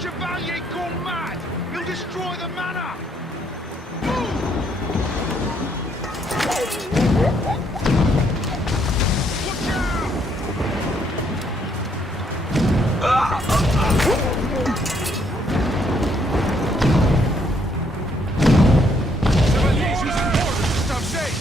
Chevalier gone mad! He'll destroy the manor! Watch out! Chevalier's using mortars to stop Shay!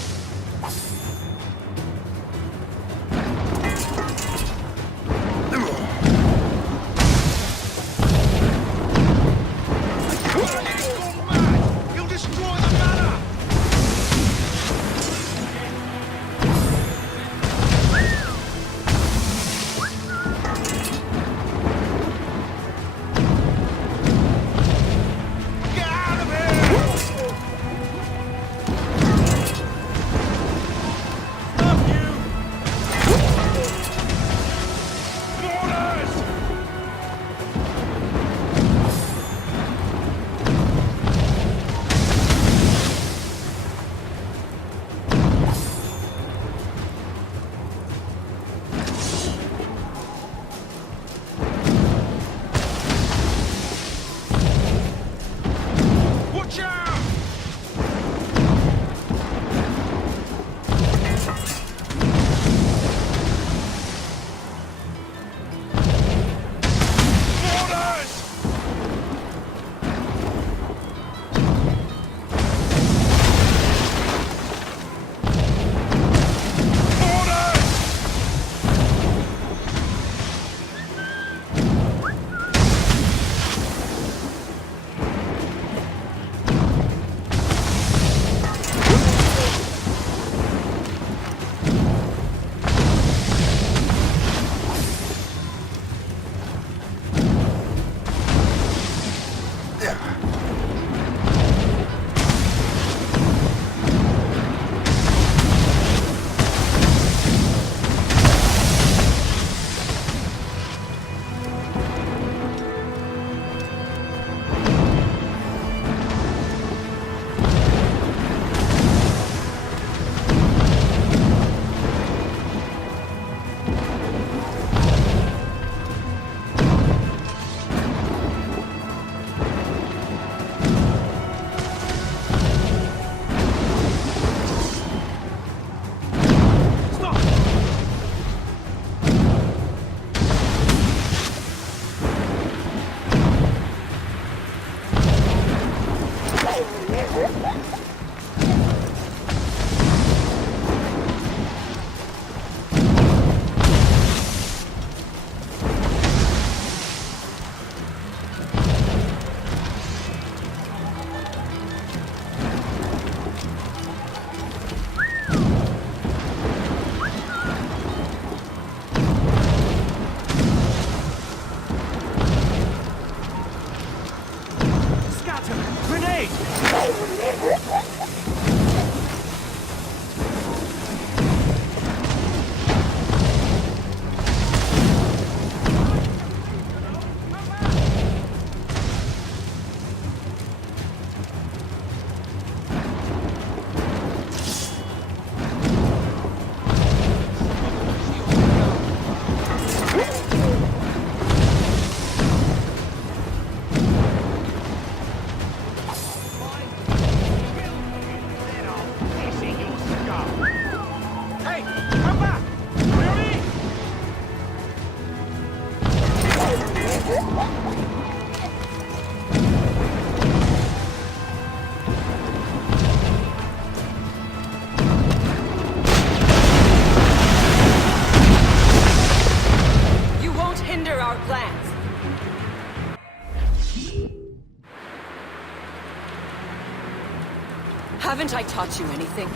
Haven't I taught you anything?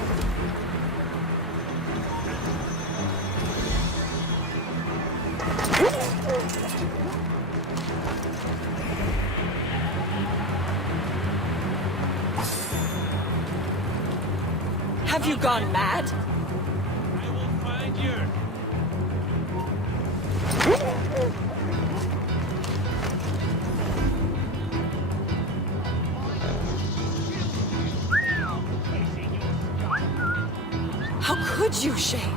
Have you gone mad? I will find you. How could you, Shay?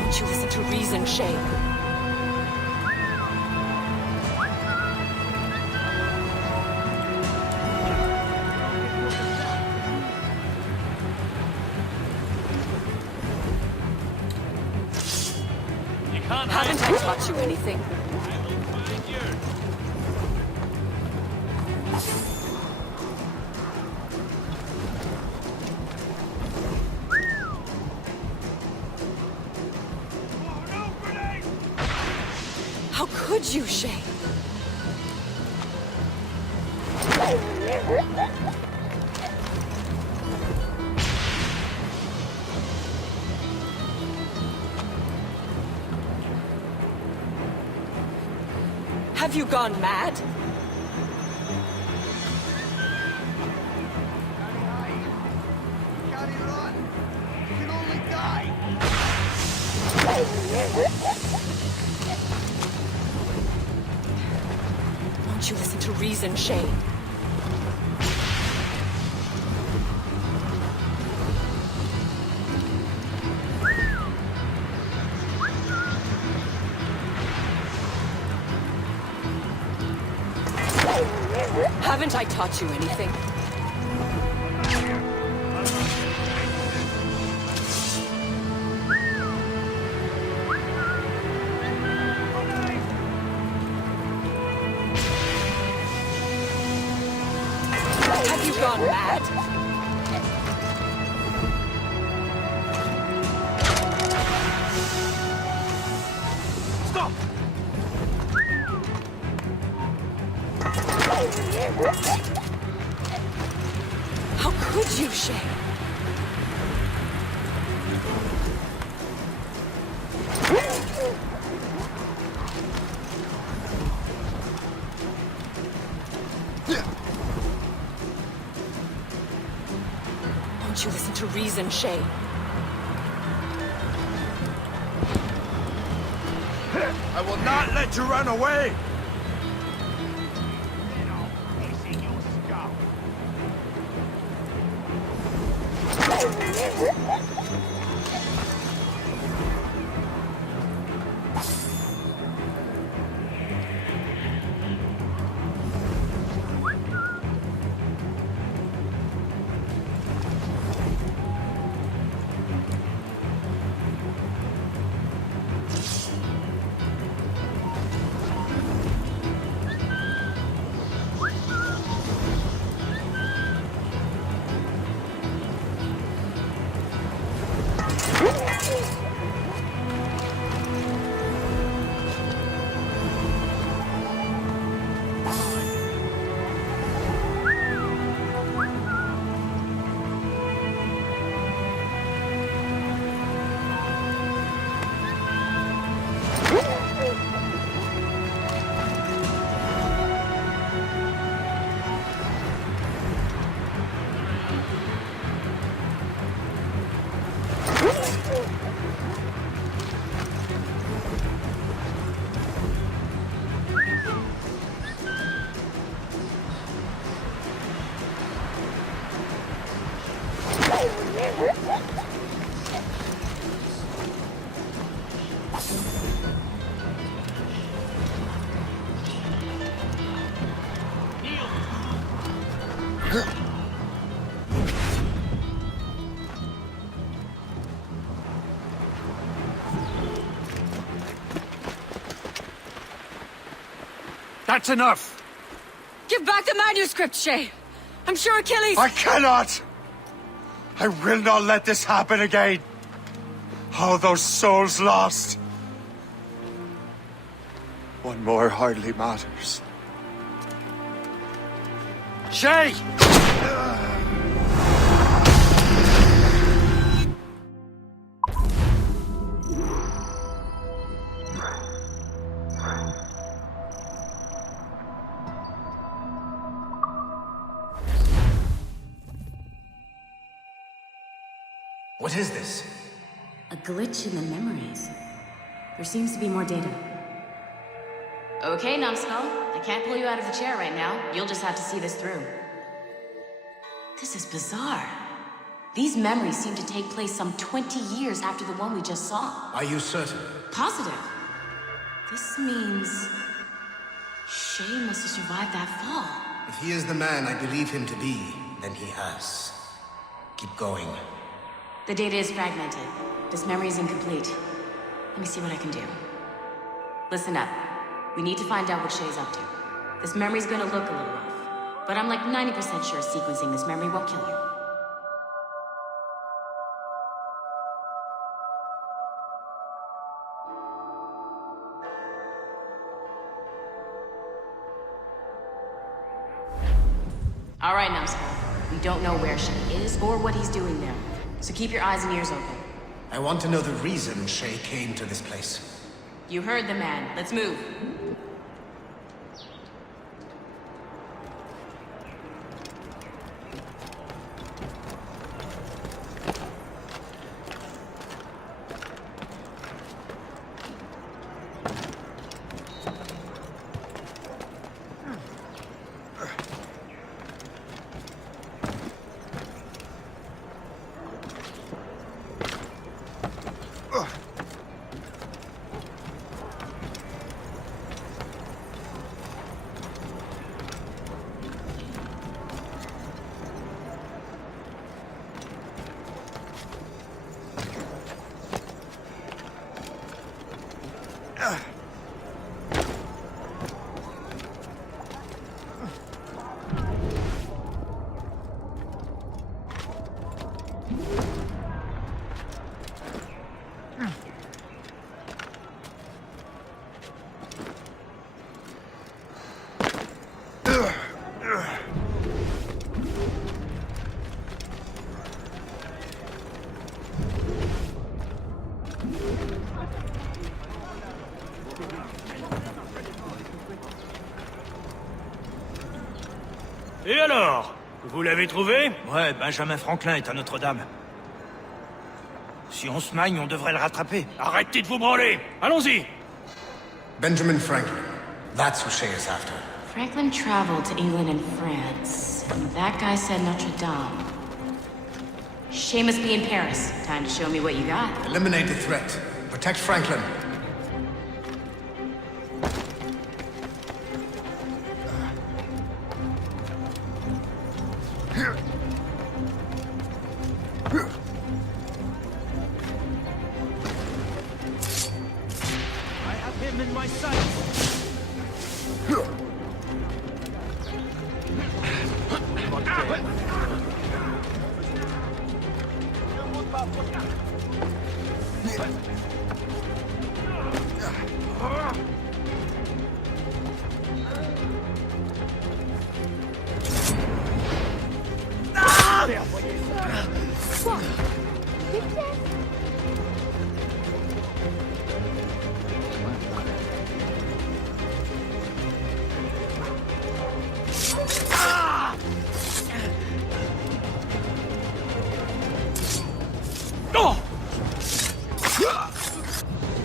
Won't you listen to reason, Shay? You can't Haven't I taught you anything? How could you, Shay? Have you gone mad? County run! You can only die! Won't you listen to reason, Shay? Haven't I taught you anything? Have you gone mad? Stop! How could you, Shay? Won't you listen to reason, Shay? I will not let you run away! That's enough! Give back the manuscript, Shay! I'm sure Achilles... I cannot! I will not let this happen again! All those souls lost! One more hardly matters. Shay! What is this? A glitch in the memories. There seems to be more data. Okay, Numbskull. I can't pull you out of the chair right now. You'll just have to see this through. This is bizarre. These memories seem to take place some 20 years after the one we just saw. Are you certain? Positive. This means... Shay must have survived that fall. If he is the man I believe him to be, then he has. Keep going. The data is fragmented. This memory is incomplete. Let me see what I can do. Listen up. We need to find out what Shay's up to. This memory's gonna look a little rough, but I'm like 90% sure sequencing this memory won't kill you. All right, Numbskull. We don't know where Shay is or what he's doing there, so keep your eyes and ears open. I want to know the reason Shay came to this place. You heard the man. Let's move. Et alors? Vous l'avez trouvé? Ouais, Benjamin Franklin est à Notre-Dame. Si on se magne, on devrait le rattraper. Arrêtez de vous branler! Allons-y! Benjamin Franklin. That's who Shay is after. Franklin traveled to England and France, and that guy said Notre Dame. Shay must be in Paris. Time to show me what you got. Eliminate the threat. Protect Franklin. I have him in my sights!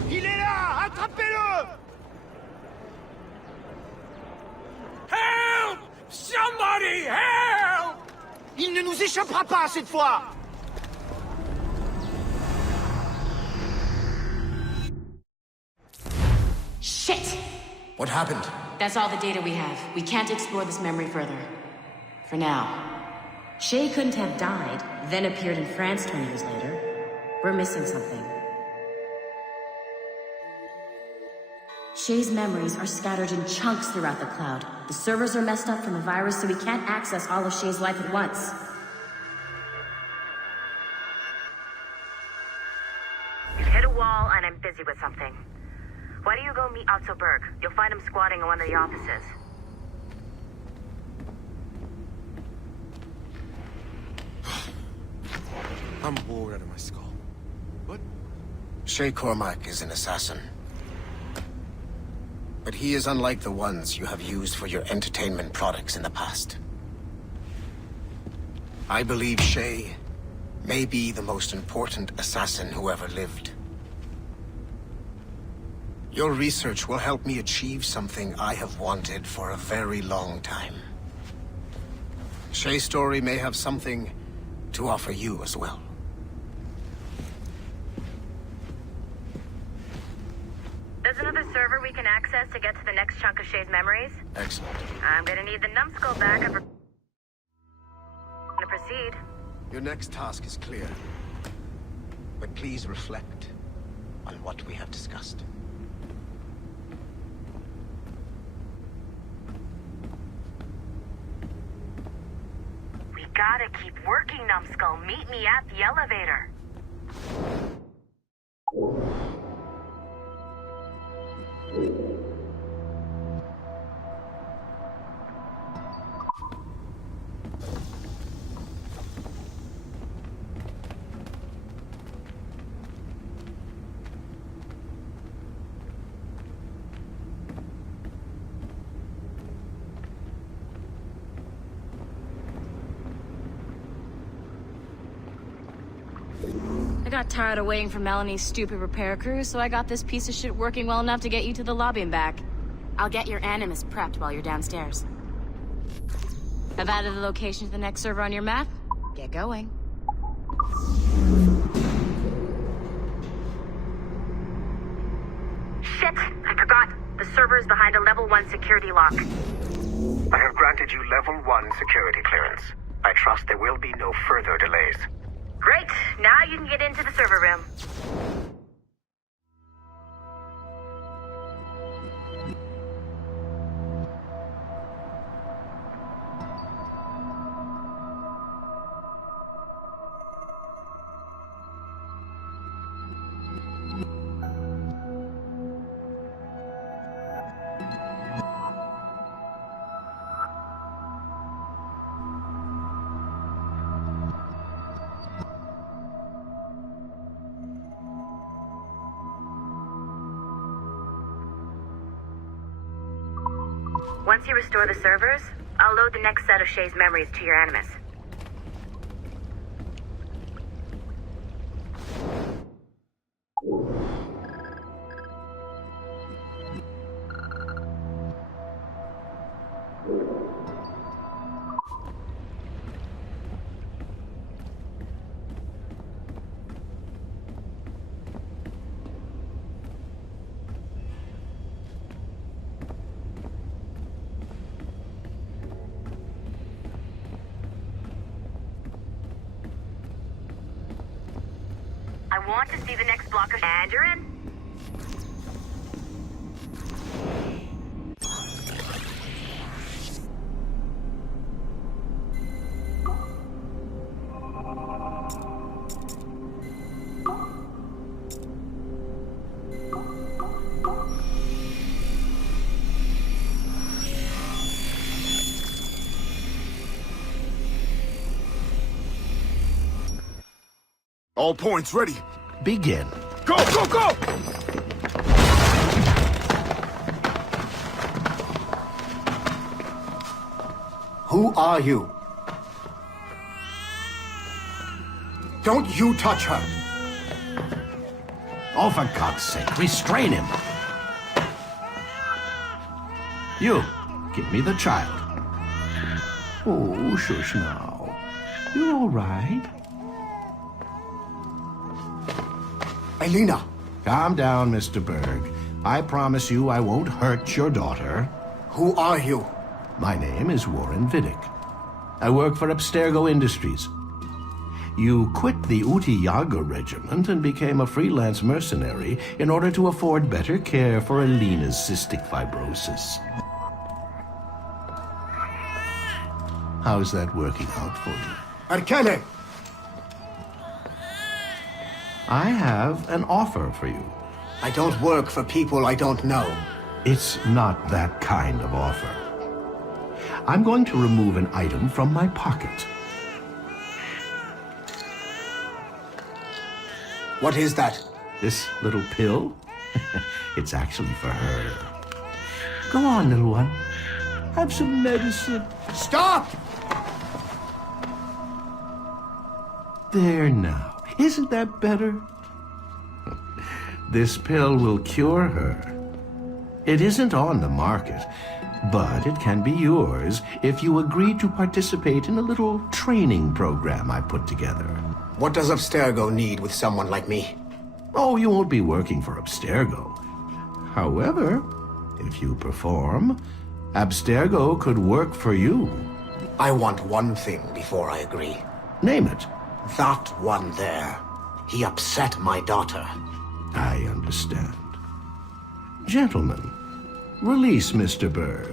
Il est là! Attrapez-le! Help! Somebody help! Il ne nous échappera pas cette fois! Shit! What happened? That's all the data we have. We can't explore this memory further. For now. Shay couldn't have died, then appeared in France 20 years later. We're missing something. Shay's memories are scattered in chunks throughout the cloud. The servers are messed up from the virus, so we can't access all of Shay's life at once. You've hit a wall, and I'm busy with something. Why don't you go meet Otto Berg? You'll find him squatting in one of the offices. I'm bored out of my skull. What? Shay Cormac is an assassin. But he is unlike the ones you have used for your entertainment products in the past. I believe Shay may be the most important assassin who ever lived. Your research will help me achieve something I have wanted for a very long time. Shay's story may have something to offer you as well. There's another server we can access to get to the next chunk of Shay's memories. Excellent. I'm gonna need the numbskull back to proceed. Your next task is clear. But please reflect on what we have discussed. We gotta keep working, numbskull. Meet me at the elevator. I got tired of waiting for Melanie's stupid repair crew, so I got this piece of shit working well enough to get you to the lobby and back. I'll get your Animus prepped while you're downstairs. I've added the location to the next server on your map. Get going. Shit! I forgot. The server is behind a level 1 security lock. I have granted you level 1 security clearance. I trust there will be no further delays. Great! Now you can get into the server room. Once you restore the servers, I'll load the next set of Shay's memories to your Animus. I want to see the next block of... And you're in. All points ready. Begin. Go, go, go! Who are you? Don't you touch her! Oh, for God's sake, restrain him. You, give me the child. Oh, shush now. You all right? Elena! Calm down, Mr. Berg. I promise you I won't hurt your daughter. Who are you? My name is Warren Vidic. I work for Abstergo Industries. You quit the Uti Yaga regiment and became a freelance mercenary in order to afford better care for Elena's cystic fibrosis. How's that working out for you? Arkele! I have an offer for you. I don't work for people I don't know. It's not that kind of offer. I'm going to remove an item from my pocket. What is that? This little pill? It's actually for her. Go on, little one. Have some medicine. Stop! There now. Isn't that better? This pill will cure her. It isn't on the market, But it can be yours if you agree to participate in a little training program I put together. What does Abstergo need with someone like me? Oh, you won't be working for Abstergo. However, if you perform, Abstergo could work for you. I want one thing before I agree. Name it. That one there. He upset my daughter. I understand. Gentlemen, release Mr. Berg.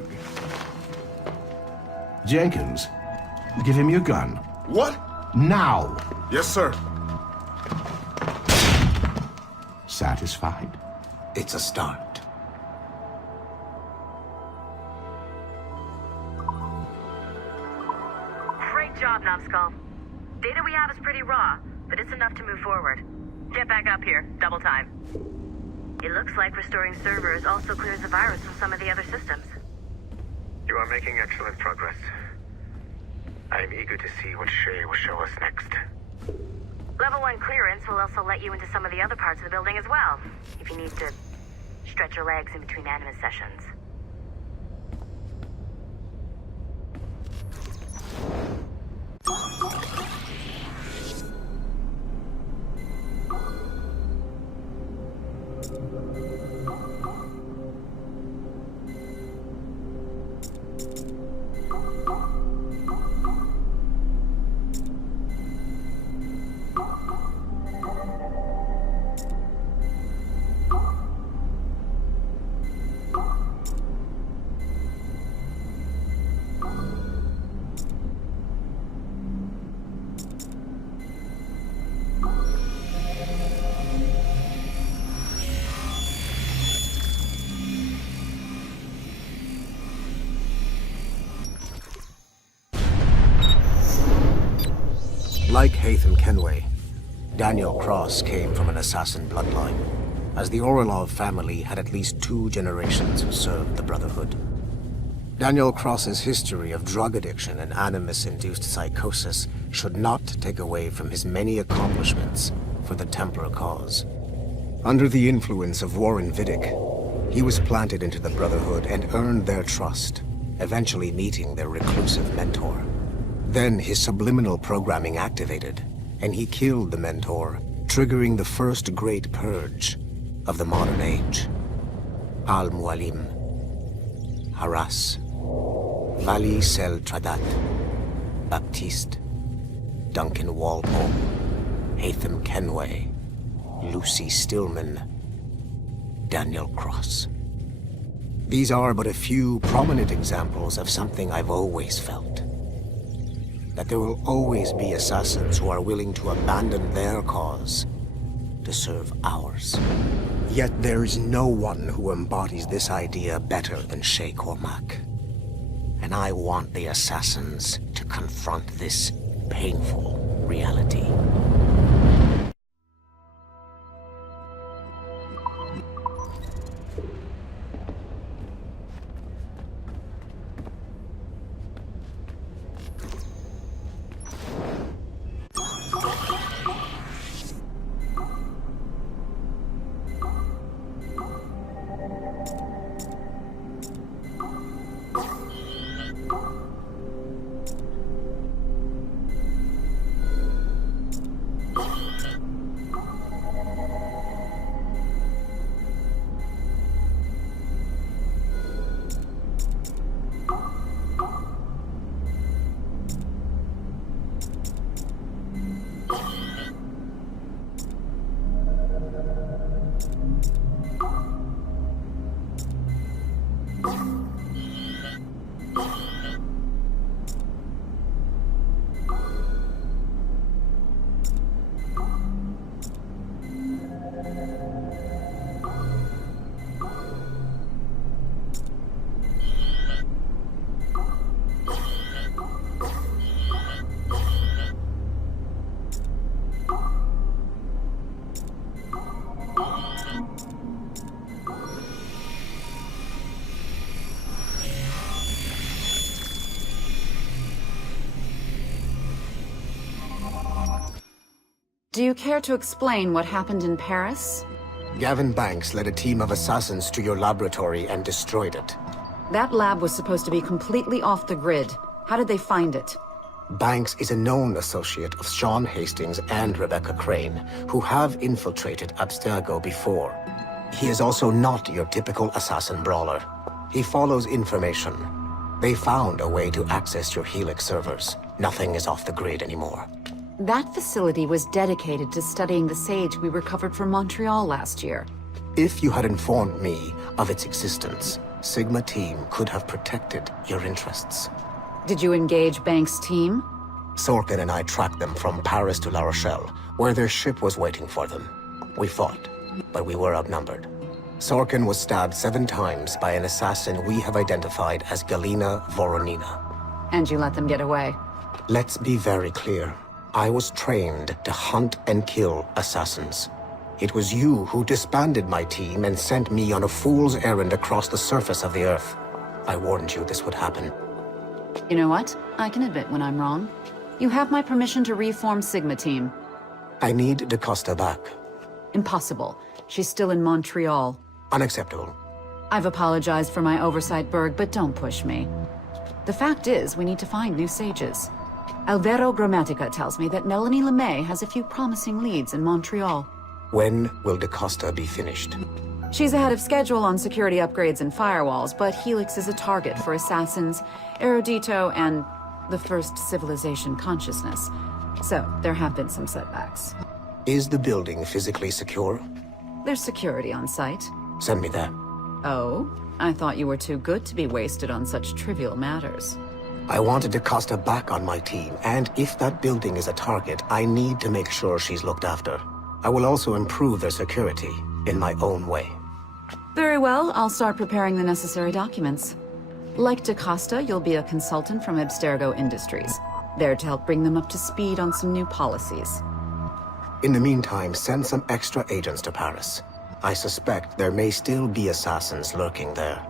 Jenkins, give him your gun. What? Now! Yes, sir. Satisfied? It's a start. Great job, Numbskull. Data we have is pretty raw, but it's enough to move forward. Get back up here. Double time. It looks like restoring servers also clears the virus from some of the other systems. You are making excellent progress. I am eager to see what Shay will show us next. Level 1 clearance will also let you into some of the other parts of the building as well, if you need to stretch your legs in between Animus sessions. Like Haytham Kenway, Daniel Cross came from an assassin bloodline, as the Orlov family had at least 2 generations who served the Brotherhood. Daniel Cross's history of drug addiction and Animus-induced psychosis should not take away from his many accomplishments for the Templar cause. Under the influence of Warren Vidic, he was planted into the Brotherhood and earned their trust, eventually meeting their reclusive mentor. Then his subliminal programming activated, and he killed the mentor, triggering the first great purge of the modern age. Al-Mualim, Haras, Vali Sel Tradat, Baptiste, Duncan Walpole, Haytham Kenway, Lucy Stillman, Daniel Cross. These are but a few prominent examples of something I've always felt. That there will always be assassins who are willing to abandon their cause to serve ours. Yet there is no one who embodies this idea better than Shay Cormac. And I want the assassins to confront this painful reality. Do you care to explain what happened in Paris? Gavin Banks led a team of assassins to your laboratory and destroyed it. That lab was supposed to be completely off the grid. How did they find it? Banks is a known associate of Sean Hastings and Rebecca Crane, who have infiltrated Abstergo before. He is also not your typical assassin brawler. He follows information. They found a way to access your Helix servers. Nothing is off the grid anymore. That facility was dedicated to studying the sage we recovered from Montreal last year. If you had informed me of its existence, Sigma Team could have protected your interests. Did you engage Banks' team? Sorkin and I tracked them from Paris to La Rochelle, where their ship was waiting for them. We fought, but we were outnumbered. Sorkin was stabbed 7 times by an assassin we have identified as Galina Voronina. And you let them get away? Let's be very clear. I was trained to hunt and kill assassins. It was you who disbanded my team and sent me on a fool's errand across the surface of the Earth. I warned you this would happen. You know what? I can admit when I'm wrong. You have my permission to reform Sigma Team. I need DaCosta back. Impossible. She's still in Montreal. Unacceptable. I've apologized for my oversight, Berg, but don't push me. The fact is, we need to find new sages. Alvaro Grammatica tells me that Melanie LeMay has a few promising leads in Montreal. When will DaCosta be finished? She's ahead of schedule on security upgrades and firewalls, but Helix is a target for assassins, Erudito, and the First Civilization consciousness. So, there have been some setbacks. Is the building physically secure? There's security on site. Send me that. Oh? I thought you were too good to be wasted on such trivial matters. I wanted DaCosta back on my team, and if that building is a target, I need to make sure she's looked after. I will also improve their security in my own way. Very well, I'll start preparing the necessary documents. Like DaCosta, you'll be a consultant from Abstergo Industries, there to help bring them up to speed on some new policies. In the meantime, send some extra agents to Paris. I suspect there may still be assassins lurking there.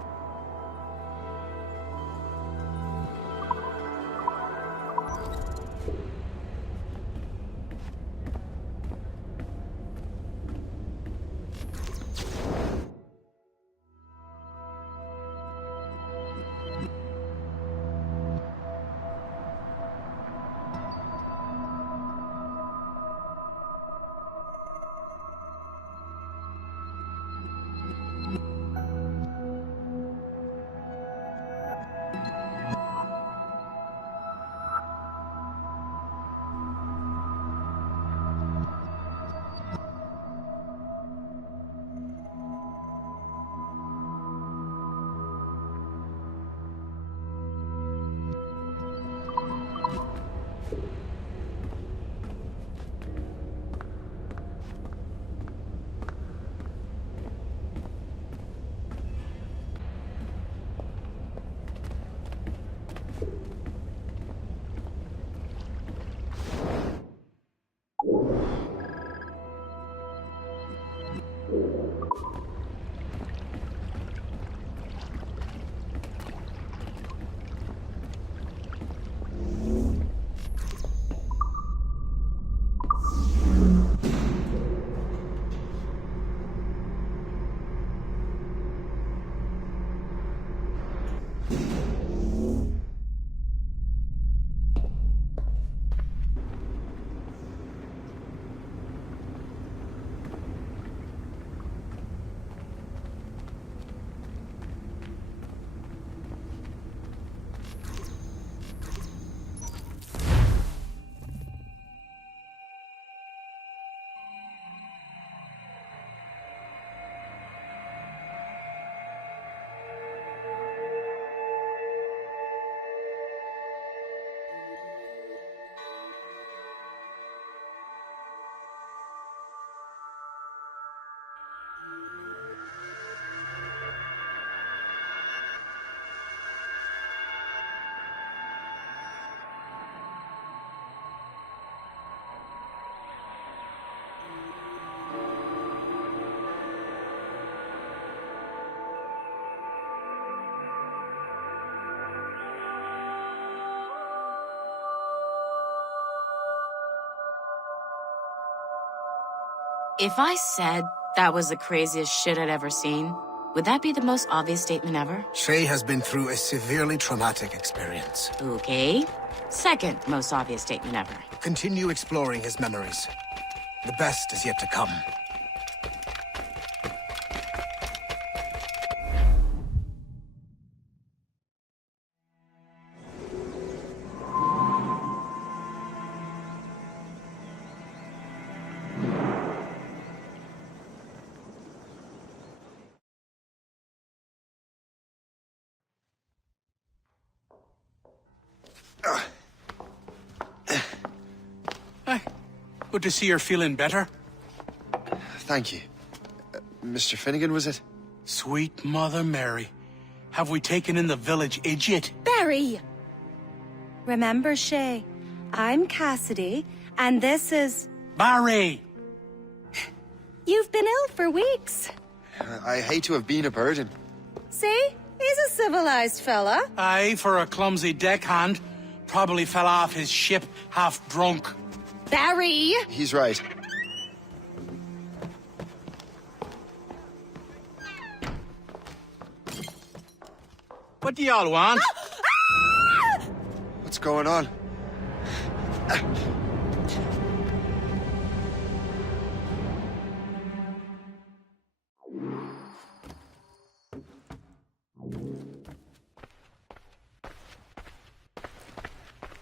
If I said that was the craziest shit I'd ever seen, Would that be the most obvious statement ever? Shay has been through a severely traumatic experience. Okay. Second most obvious statement ever. Continue exploring his memories. The best is yet to come. Good to see you're feeling better. Thank you. Mr. Finnegan, was it? Sweet Mother Mary. Have we taken in the village idiot? Barry! Remember, Shay, I'm Cassidy, and this is... Barry! You've been ill for weeks. I hate to have been a burden. See? He's a civilized fella. Aye, for a clumsy deckhand. Probably fell off his ship half drunk. Barry! He's right. What do y'all want? What's going on?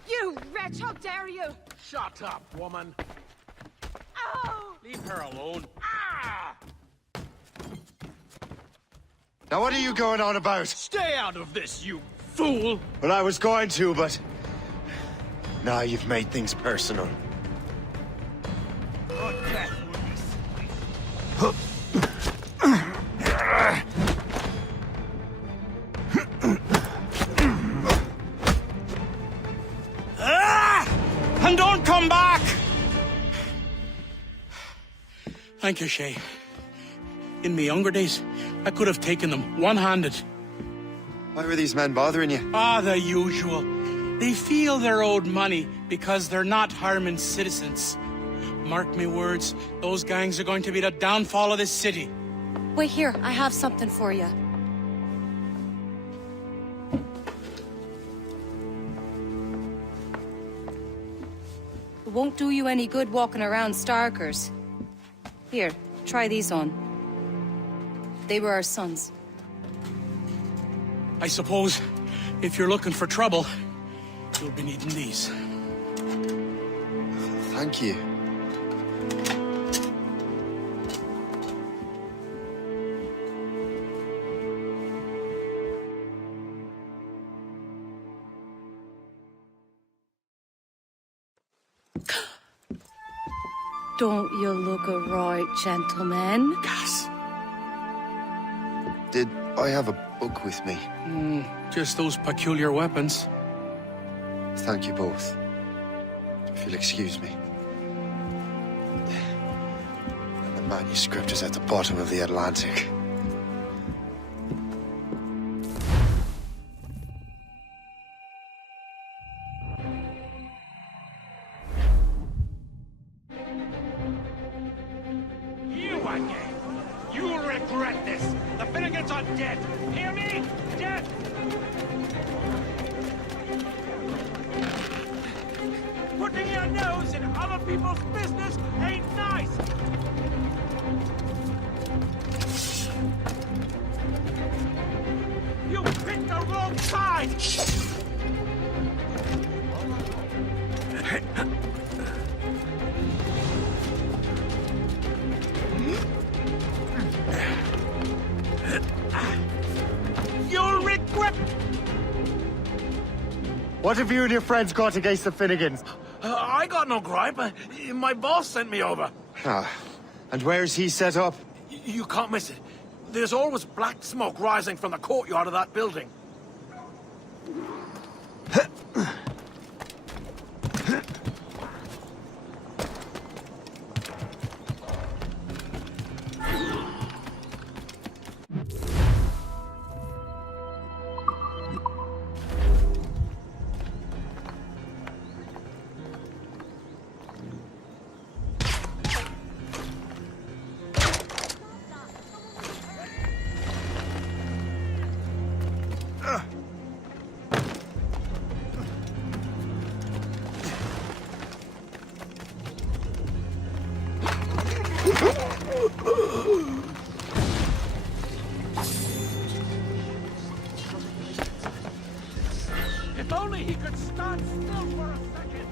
You wretch, how dare you! Shut up, woman. Oh! Leave her alone. Ah! Now what are you going on about? Stay out of this, you fool! Well, I was going to, but... Now you've made things personal. Your death would be sweet. And don't come back! Thank you, Shay. In my younger days, I could have taken them one-handed. Why were these men bothering you? Ah, the usual. They feel they're owed money because they're not harming citizens. Mark me words, those gangs are going to be the downfall of this city. Wait here, I have something for you. It won't do you any good walking around Starkers. Here, try these on. They were our sons. I suppose, if you're looking for trouble, you'll be needing these. Thank you. Don't you look a right gentleman? Gas. Did I have a book with me? Just those peculiar weapons. Thank you both. If you'll excuse me. And the manuscript is at the bottom of the Atlantic. You again! You'll regret this! The Finnegans are dead! Hear me? Dead! Putting your nose in other people's business ain't nice! You picked the wrong side! You'll regret... What have you and your friends got against the Finnegans? I got no gripe. My boss sent me over. Ah, and where's he set up? You can't miss it. There's always black smoke rising from the courtyard of that building. only he could stand still for a second!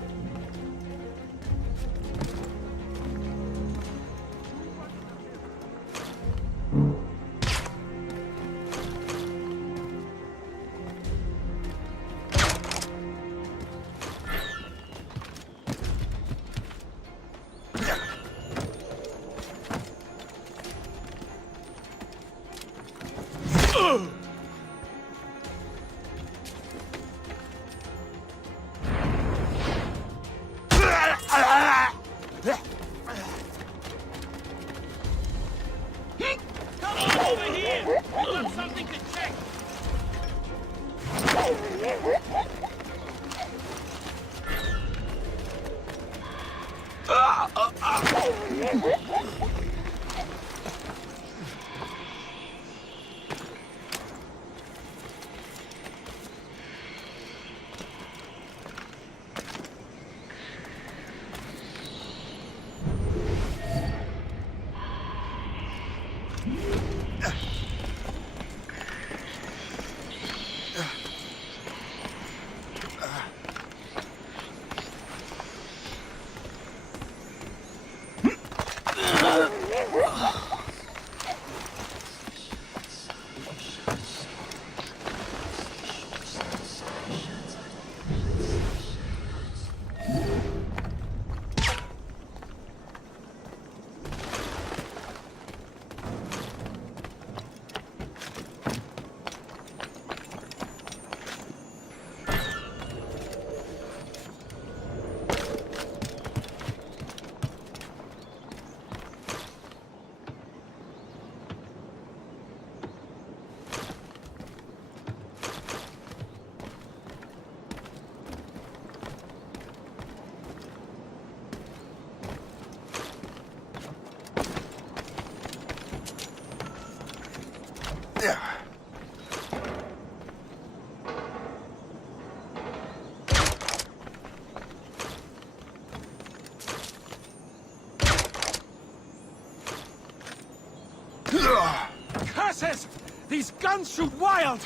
Curses! These guns shoot wild!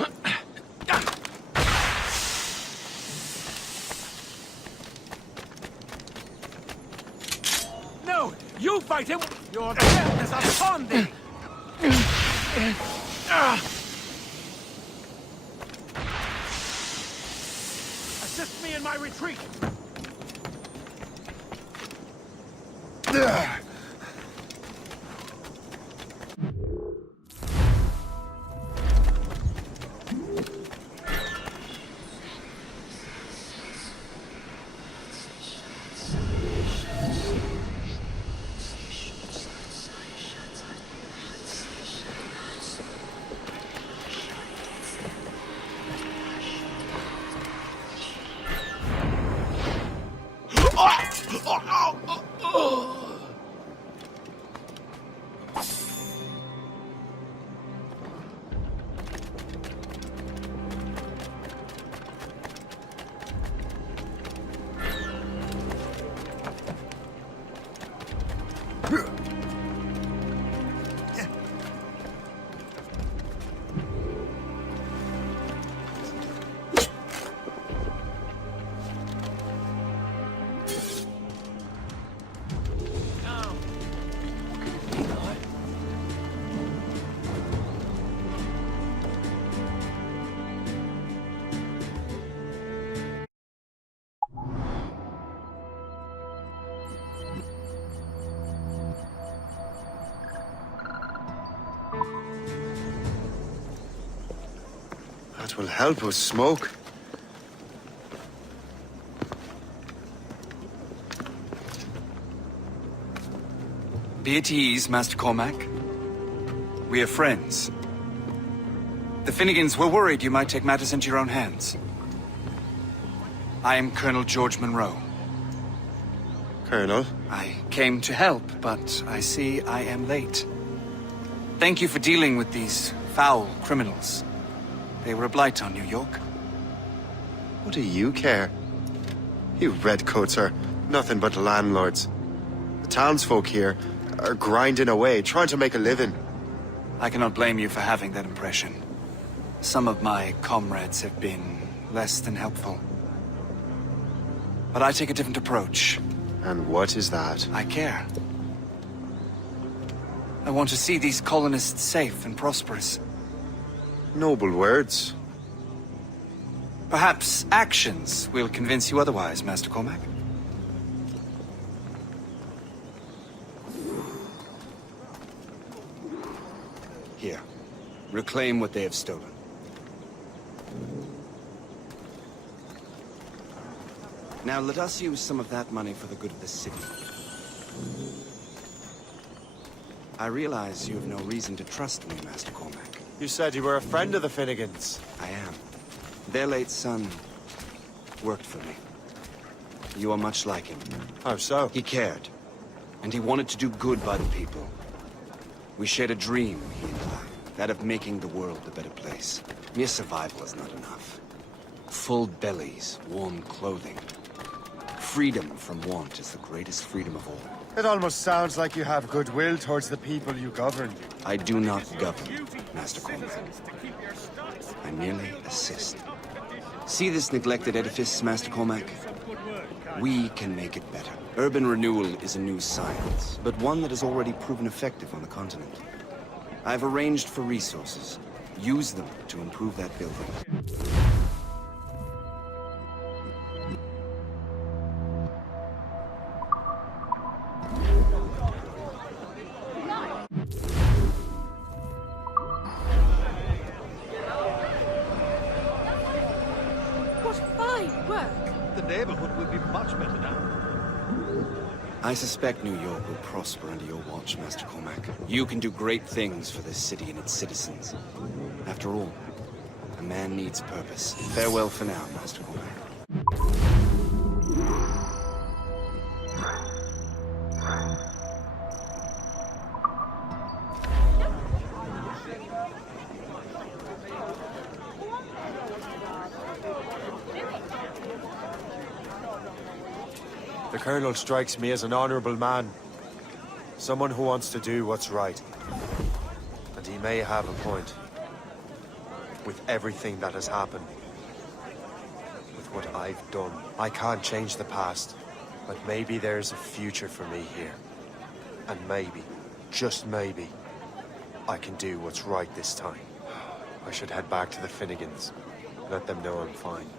No! You fight him! Your death is upon thee! Assist me in my retreat! That will help us smoke. Be at ease, Master Cormac. We are friends. The Finnegans were worried you might take matters into your own hands. I am Colonel George Monroe. Colonel? I came to help, but I see I am late. Thank you for dealing with these foul criminals. They were a blight on New York. What do you care? You redcoats are nothing but landlords. The townsfolk here are grinding away, trying to make a living. I cannot blame you for having that impression. Some of my comrades have been less than helpful. But I take a different approach. And what is that? I care. I want to see these colonists safe and prosperous. Noble words. Perhaps actions will convince you otherwise, Master Cormac. Here. Reclaim what they have stolen. Now let us use some of that money for the good of the city. I realize you have no reason to trust me, Master Cormac. You said you were a friend of the Finnegans. I am. Their late son worked for me. You are much like him. How so? He cared, and he wanted to do good by the people. We shared a dream, he and I, that of making the world a better place. Mere survival is not enough. Full bellies, warm clothing. Freedom from want is the greatest freedom of all. It almost sounds like you have goodwill towards the people you govern. I do not govern, Master Cormac. I merely assist. See this neglected edifice, Master Cormac? We can make it better. Urban renewal is a new science, but one that has already proven effective on the continent. I've arranged for resources. Use them to improve that building. I suspect New York will prosper under your watch, Master Cormac. You can do great things for this city and its citizens. After all, a man needs purpose. Farewell for now, Master Cormac. The Colonel strikes me as an honorable man. Someone who wants to do what's right. And he may have a point. With everything that has happened. With what I've done. I can't change the past. But maybe there's a future for me here. And maybe, just maybe, I can do what's right this time. I should head back to the Finnegans. Let them know I'm fine.